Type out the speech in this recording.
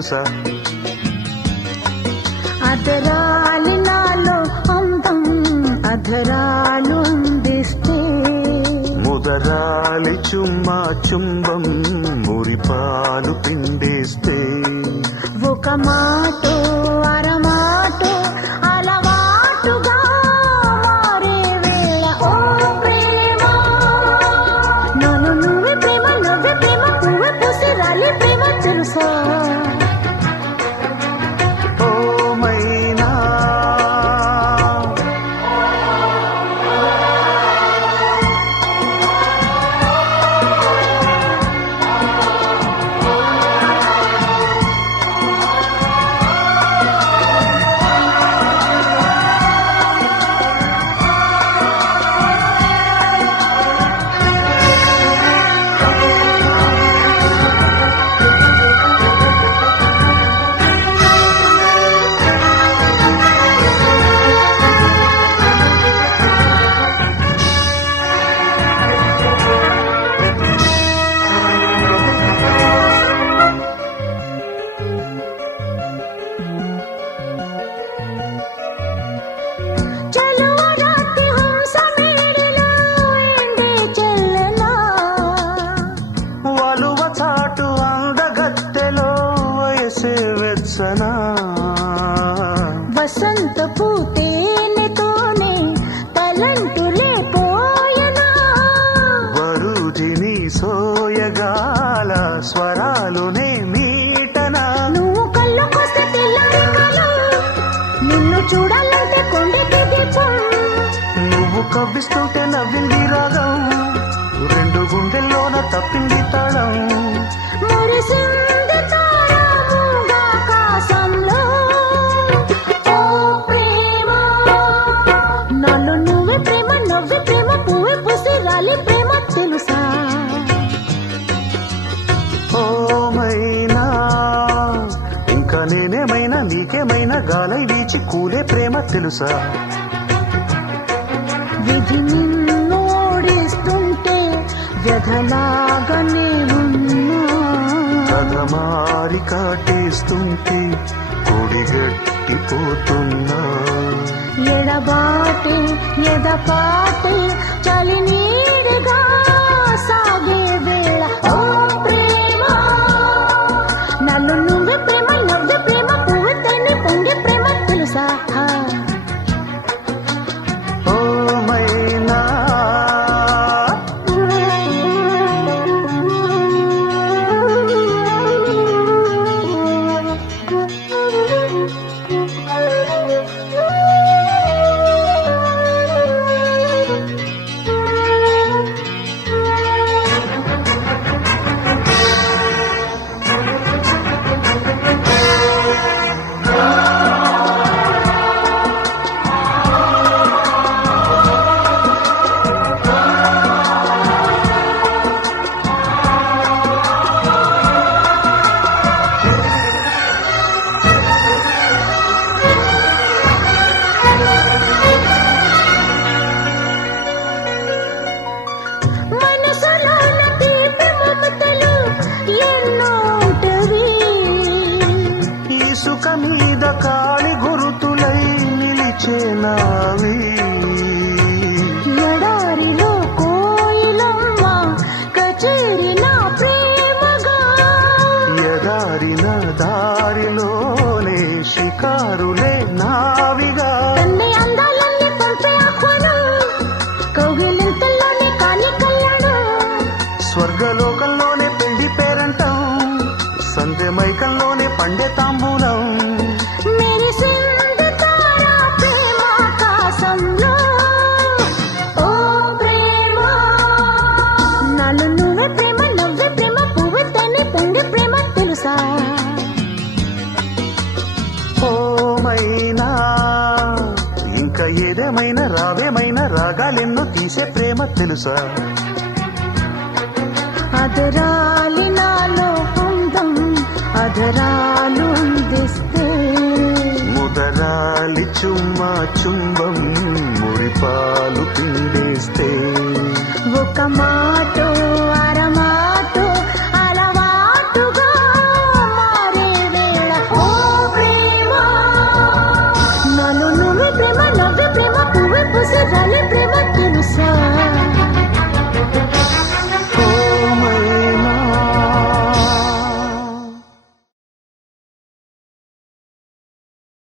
తెలుసా? అదరాలి నాలో అందం అధరాలు అందిస్తే, ముదరాలి చుమ్మా చుంబం మురిపాలు పిండేస్తే, ఒక మాటో అరమాటో అలవాటుగా మారే వేళ ఓ ప్రేమ, నన్ను నువ్వే ప్రేమ నువ్వే ప్రేమ పువ్వే పూసి రాలి ప్రేమ తెలుసా? వసంత పూతేనెతోనే తలంటులే పోయనా, వరుజిని సోయగాల స్వరాలునే మీటనా, నువ్వు కళ్ళకొస్తే తెల్లని కల, నిన్ను చూడాలంటే కొండకి దీపం, నువ్వు కవ్విస్తుంటే నవ్వింది రాగం, రెండు గుండెల్లోన తప్పింది తాళం, మురిసింది తారముగా ఆకాశంలో ఓ ప్రేమ, నాలో నువ్వే ప్రేమ నవ్వే ప్రేమ పువ్వే పూసి రాలి ప్రేమ తెలుసా? ఓ మైనా ఇంకా నేనేమైనా నీకేమైనా గాలై వీచి కూలే ప్రేమ తెలుసా? విధి నిన్ను ఓడిస్తుంటే వ్యధలాగానే ఉన్నా, కథమారి కాటేస్తుంటే కొడిగట్టిపోతున్నా, ఎడబాటే ఎదపాటే చలి నీడుగా సాగే వేళ ఓ ప్రేమ, నన్ను నువ్వే ప్రేమ నవ్వే ప్రేమ పువ్వు తేనె పొంగే ప్రేమ తెలుసా? ఓ మైనా ఇసుక మీద కాలి గురుతులై నిలిచేనావి, ఎడారిలో కోయిలమ్మ కచేరిన ప్రేమగా, ఎదారిన దారిలోనే షికారులే నావిగా, తన్ని అందాలన్నీ పంపే ఆహ్వానం, కౌగిలింతల్లోనే కాని కళ్యాణం, స్వర్గలోకంలోనే పెళ్లి పేరంటం, సంధ్య మైకంలోనే పండే తాంబూలం, మెరిసింది తార ప్రేమ ఆకాశంలో ఓ ప్రేమ, నాలో నువ్వే ప్రేమ నవ్వే ప్రేమ పువ్వు తేనె పొంగే ప్రేమ తెలుసా? ఓ మైనా ఇంకా ఏదేమైనా రావేమైనా రాగాలెన్నో తీసే ప్రేమ తెలుసా? అదరాలి నాలో అందం అధరాలు అందిస్తే, ముదరాలి చుమ్మా చుంబం మురిపాలు పిండేస్తే, ఒక మాటో